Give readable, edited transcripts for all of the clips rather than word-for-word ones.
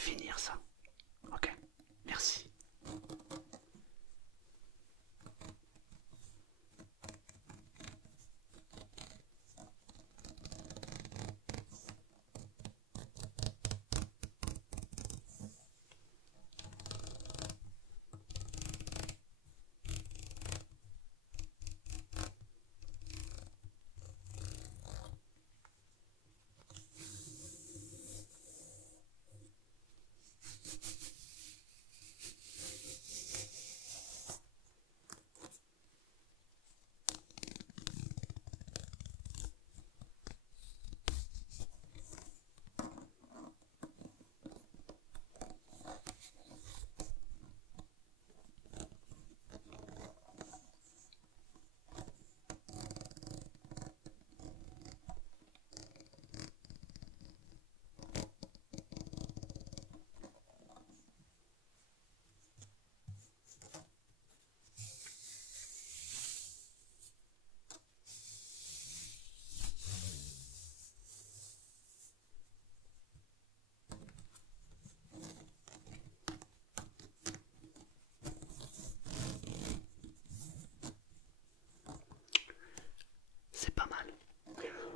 finir ça. Ok, merci. C'est pas mal.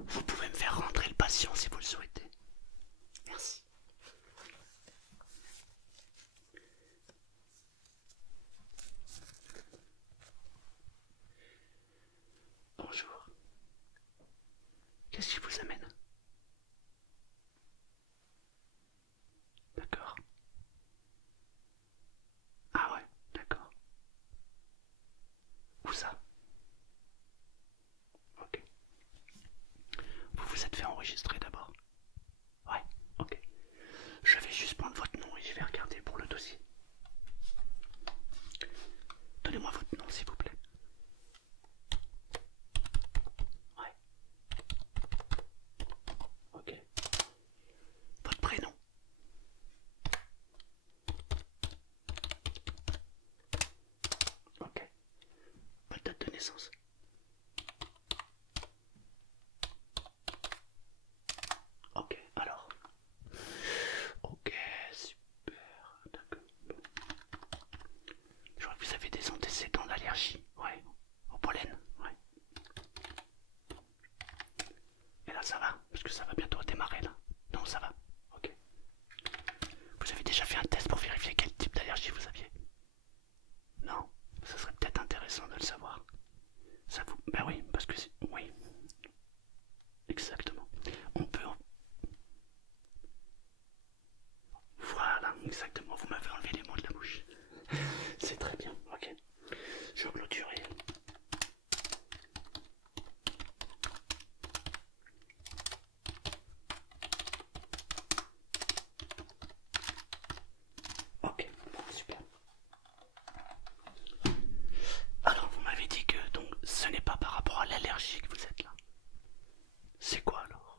Vous pouvez me faire rentrer le patient si vous le souhaitez. Merci. Bonjour. Qu'est-ce qui vous amène? D'accord. Ah ouais, d'accord. Où ça? Ok. Vous vous êtes fait enregistrer d'abord? Ouais, ok. Je vais juste prendre votre nom et je vais regarder pour le dossier. Donnez-moi votre nom s'il vous plaît. Ouais. Ok. Votre prénom. Ok. Votre date de naissance. Ok, alors. Ok, super. D'accord. Bon. Je vois que vous avez des antécédents d'allergie. Ouais. Au pollen. Ouais. Et là ça va, parce que ça va bientôt démarrer là. Non, ça va. Ok. Vous avez déjà fait un test pour vérifier quel type d'allergie vous aviez? Non, ça serait peut-être intéressant de le savoir. Ça vous... Ben oui, parce que c'est... Oui. Exactement. On peut... Voilà, exactement. Vous m'avez enlevé les mots de la bouche. C'est très bien. Ok. Je vais clôturer. Ok, super. Alors, vous m'avez dit que donc ce n'est pas par rapport à l'allergie que vous êtes là. C'est quoi alors?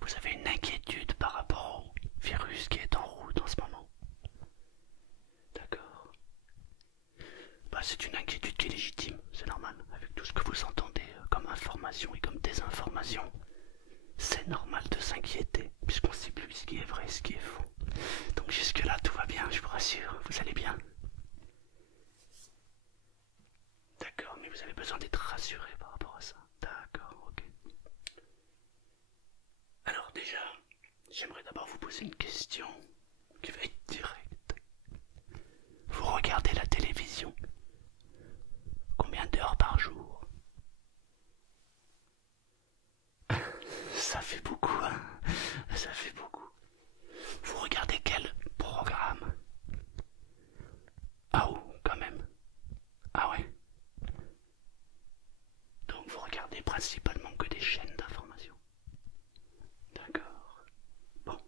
Vous avez une inquiétude par rapport au virus qui est en route en ce moment? D'accord. Bah, c'est une inquiétude qui est légitime, c'est normal. Avec tout ce que vous entendez comme information et comme désinformation, c'est normal de s'inquiéter, puisqu'on ne sait plus ce qui est vrai et ce qui est faux. Donc jusque-là, tout va bien, je vous rassure, vous allez bien. D'accord, mais vous avez besoin d'être rassuré par rapport à ça. D'accord, ok. Alors déjà, j'aimerais d'abord vous poser une question qui va être directe. Vous regardez la télévision combien d'heures par jour? Ça fait beaucoup, hein? Ça fait beaucoup. Vous regardez quel programme? Ah ou quand même. Ah ouais. Donc vous regardez principalement que des chaînes d'information. D'accord. Bon.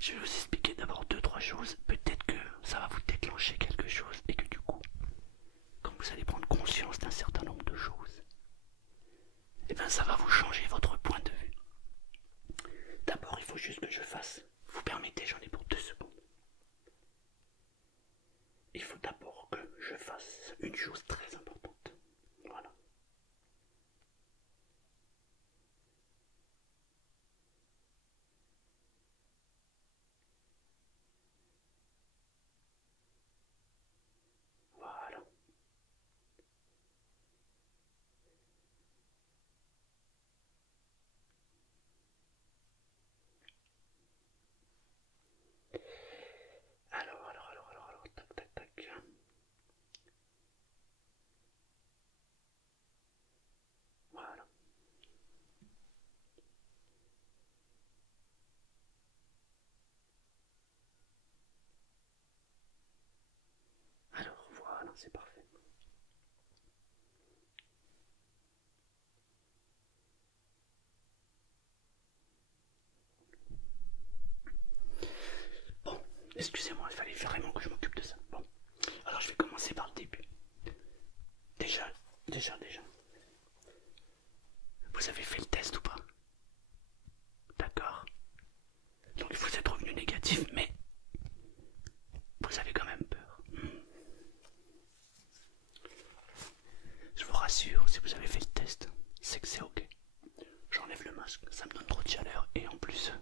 Je vais vous expliquer d'abord deux, trois choses. Peut-être que ça va vous déclencher quelque chose et que du coup, quand vous allez prendre conscience d'un certain nombre de choses, eh bien ça va vous changer votre point de vue. D'abord, il faut juste que je fasse. Vous permettez, j'en ai pour 2 secondes. Il faut d'abord que je fasse une chose très importante. Voilà. Excusez-moi, il fallait vraiment que je m'occupe de ça. Bon, alors je vais commencer par le début. Déjà. Vous avez fait le test ou pas? D'accord. Donc vous êtes revenu négatif, mais vous avez quand même peur. Je vous rassure, si vous avez fait le test, c'est que c'est ok. J'enlève le masque, ça me donne trop de chaleur et en plus,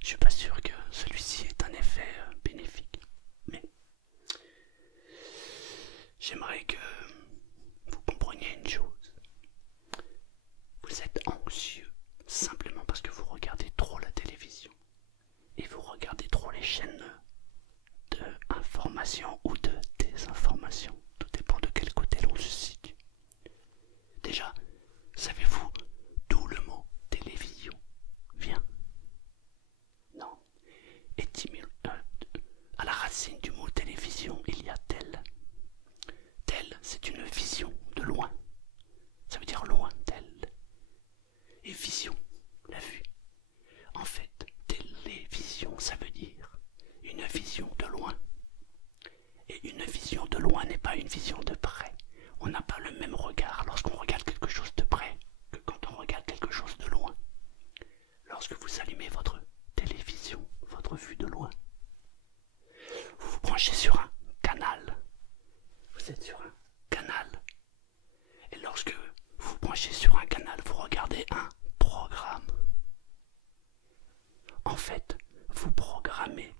je suis pas sûr que celui-ci ait un effet bénéfique. Mais j'aimerais que vous compreniez une chose. Vous êtes anxieux simplement parce que vous regardez trop la télévision et vous regardez trop les chaînes d'information ou de désinformation. Tout dépend de quel côté l'on se situe. Déjà, savez-vous d'où le mot télévision vient? Non. À la racine du mot télévision, il y a tel. Tel, c'est une vision de loin. Ça veut dire loin, tel. Et vision, la vue. En fait, télévision, ça veut dire une vision de loin. Et une vision de loin n'est pas une vision de près. On n'a pas le même regard lorsqu'on regarde quelque chose de près que quand on regarde quelque chose de loin. Lorsque vous allumez votre télévision, votre vue de loin, vous vous branchez sur un canal. Vous êtes sur un canal. Et lorsque vous vous branchez sur un canal, vous regardez un programme. En fait, vous programmez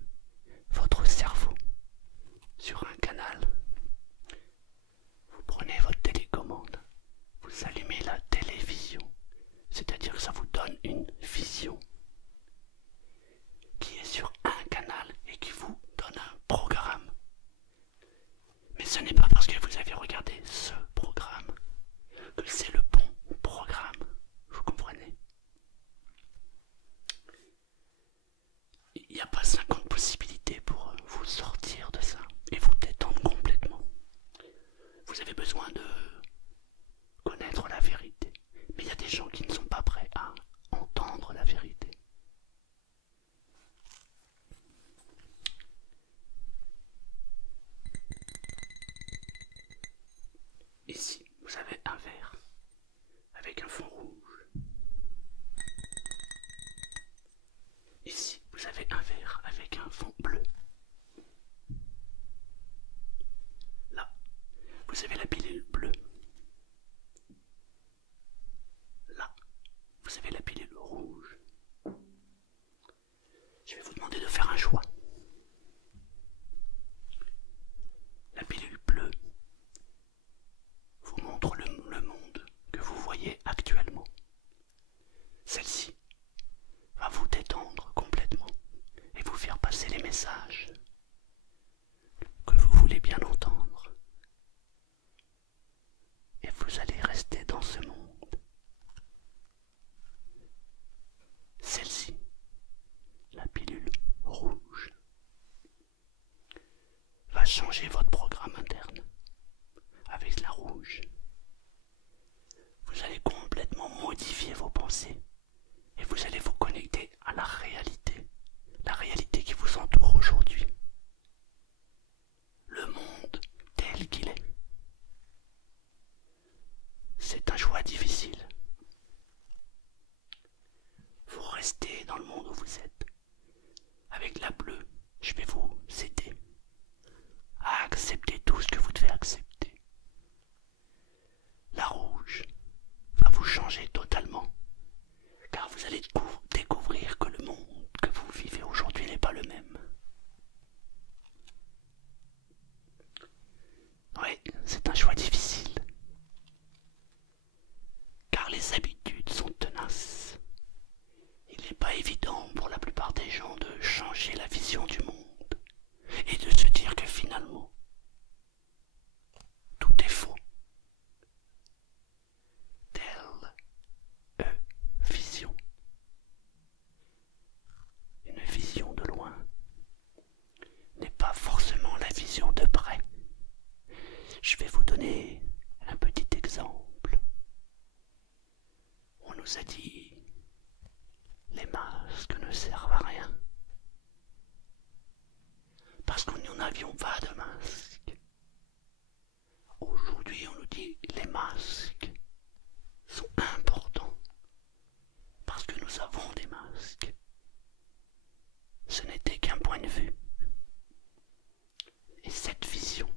votre cerveau sur un canal. Vous prenez votre télécommande, vous allumez la télévision, c'est-à-dire que ça vous donne une vision qui est sur un canal et qui vous donne un programme. Mais ce n'est pas parce que vous avez regardé ce programme que c'est le bon programme. Vous comprenez? Il n'y a pas 50 possibilités pour vous sortir de ça et vous détendre complètement. Vous avez besoin de connaître la vérité. Mais il y a des gens qui ne sont pas prêts à entendre la vérité. Ici, vous avez un verre avec un fond rouge. Ici, vous avez un verre avec un fond bleu. Là, vous avez la pilule bleue. Là, vous avez la pilule rouge. Je vais vous demander de faire un choix. La pilule bleue vous montre le monde que vous voyez actuellement. Celle-ci va vous détendre complètement et vous faire passer les messages que vous voulez bien entendre. Et vous allez rester dans ce monde. Celle-ci, la pilule rouge, va changer votre programme interne. Avec la rouge, vous allez complètement modifier vos pensées et vous allez vous connecter à la réalité qui vous entoure aujourd'hui. Le monde tel qu'il est. C'est un choix difficile. Vous restez dans le monde où vous êtes. Avec la bleue, je vais vous aider à accepter tout ce que vous devez accepter. La rouge va vous changer totalement, car vous allez découvrir que le monde que vous vivez aujourd'hui n'est pas le même. Oui, c'est un choix difficile, car les habitudes sont tenaces. Il n'est pas évident pour la plupart des gens de changer la vision savions pas de masques. Aujourd'hui, on nous dit les masques sont importants parce que nous avons des masques. Ce n'était qu'un point de vue. Et cette vision,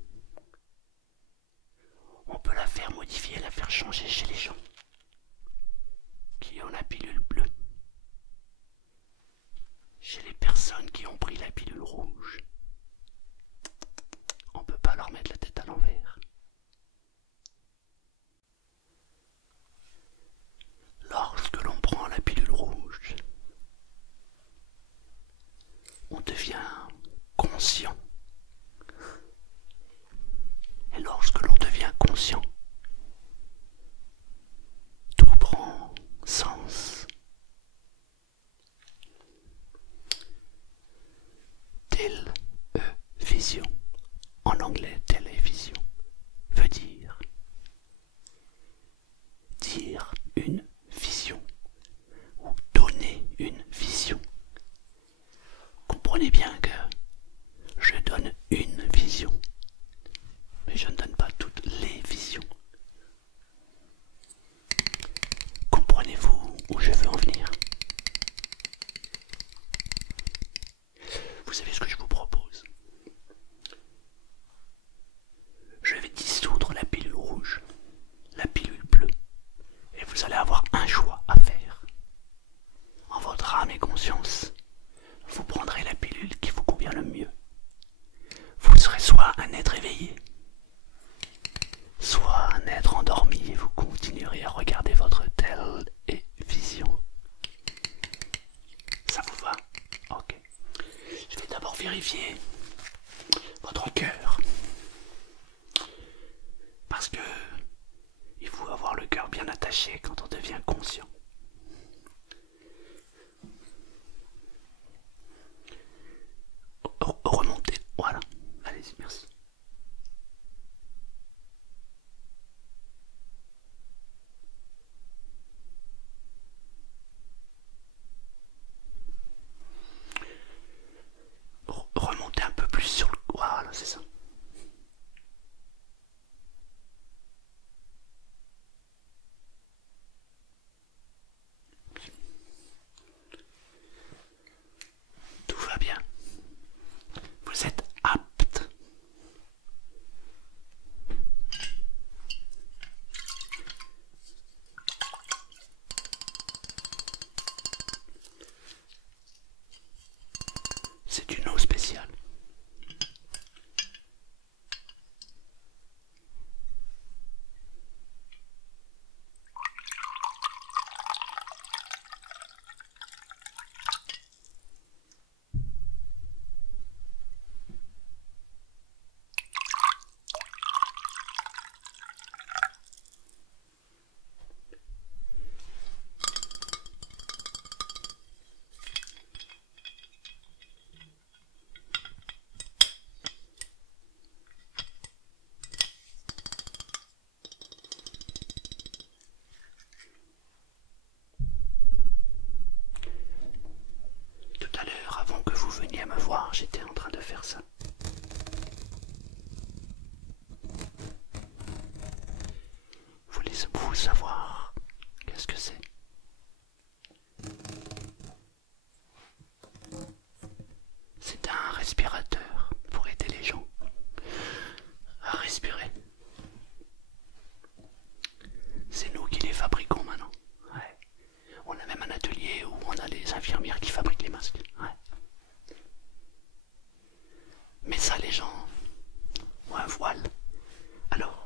on peut la faire modifier, la faire changer chez les gens qui ont la pilule bleue, chez les personnes qui ont pris la pilule rouge. On ne peut pas leur mettre la tête à l'envers. Lorsque l'on prend la pilule rouge, on devient conscient. Et lorsque l'on devient conscient, tout prend sens. Télévision, en anglais télévision, veut dire une vision ou donner une vision. Comprenez bien que je donne une vision, mais je ne donne pas toutes les visions. Comprenez-vous où je veux en venir? Vous savez ce que je vous propose? Je vais dissoudre la pilule rouge, la pilule bleue, et vous allez avoir un choix à faire. En votre âme et conscience, vous prendrez la pilule qui vous convient le mieux. Vous serez soit un être éveillé, soit un être endormi et vous continuerez à regarder votre télévision. Ça vous va? Ok. Je vais d'abord vérifier votre cœur. Parce que il faut avoir le cœur bien attaché quand on devient conscient. Remontez, voilà. Allez-y, merci. Remontez un peu plus sur le... Voilà, c'est ça. Tout va bien. Vous êtes apte. C'est une eau spéciale. Tout à l'heure, avant que vous veniez me voir, j'étais en train de faire ça. Voulez-vous savoir qu'est-ce que c'est? C'est un respirateur pour aider les gens à respirer. C'est nous qui les fabriquons maintenant. Ouais. On a même un atelier où on a les infirmières qui fabriquent les masques. Ouais. Mais ça, les gens ont un voile. Alors,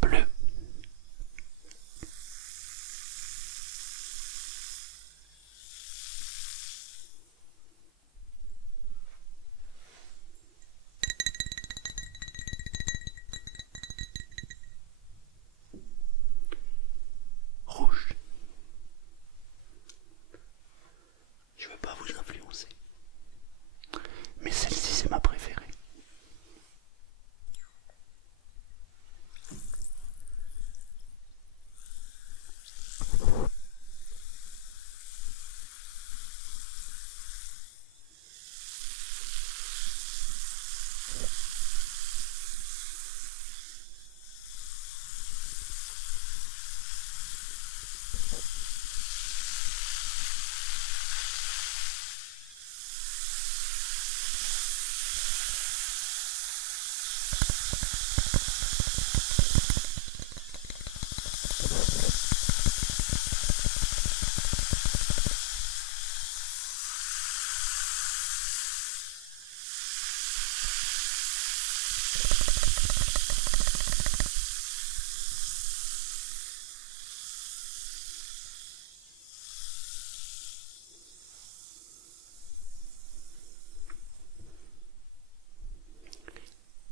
Bleu. Rouge. Je veux pas vous influencer, mais celle-ci c'est ma préférée.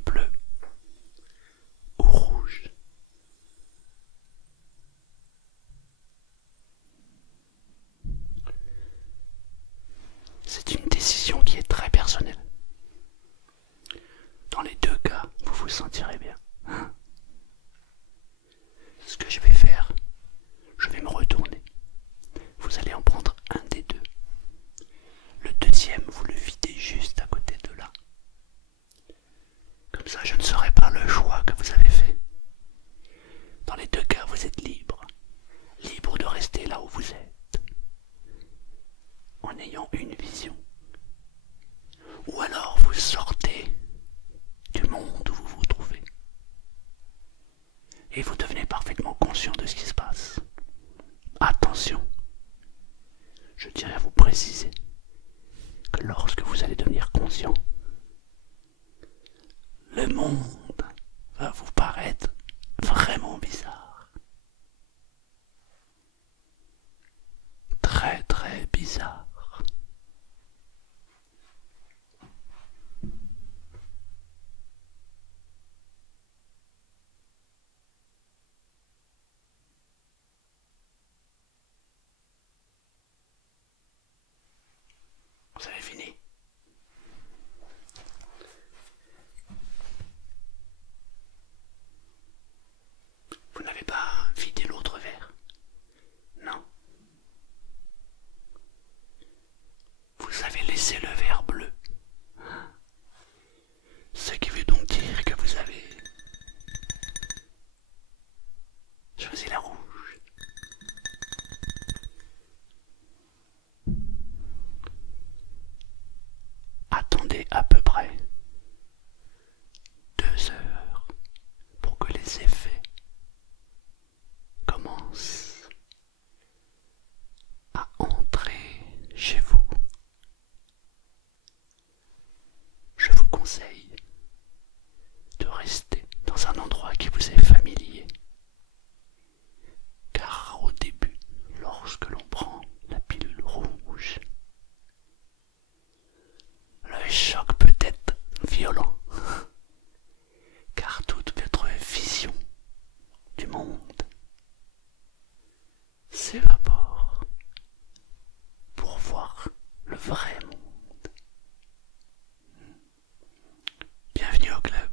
Bleu ou rouge. C'est une décision qui est très personnelle. Dans les deux cas, vous vous sentirez bien. Ce que je vais faire, je vais me retourner. Vous allez en prendre un des deux. Le deuxième, vous le videz juste à côté de là. Comme ça, je ne saurai pas le choix que vous avez fait. Dans les deux cas, vous êtes libre. Libre de rester là où vous êtes. En ayant une vision. Ou alors vous sortez du monde où vous vous trouvez. Et vous devenez parfaitement conscient de ce qui se passe. Attention, je tiens à vous préciser que lorsque vous allez devenir conscient, le monde va vous paraître vraiment bizarre. Très très bizarre. Vous avez fini? Vous n'avez pas vidé l'autre verre? Non. Vous avez laissé le verre bleu. Ce qui veut donc dire que vous avez choisi la rouge. Attendez à peu près 2 heures pour que les effets commencent à entrer chez vous. Je vous conseille de rester dans un endroit qui vous est familier. Car au début, lorsque l'on prend la pilule rouge, le choc peut être violent. Car toute votre vision du monde s'évapore pour voir le vrai monde. Bienvenue au club.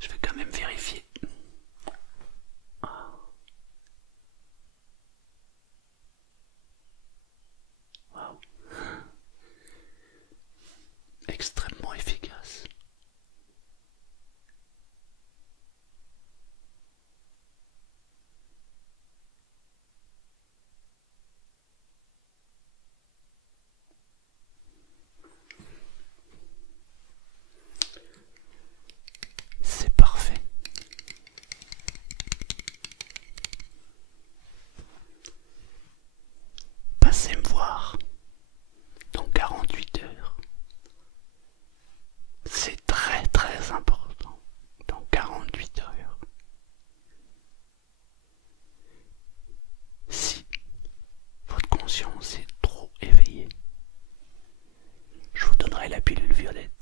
Je vais quand même vérifier. Waouh. Extrêmement efficace. violette.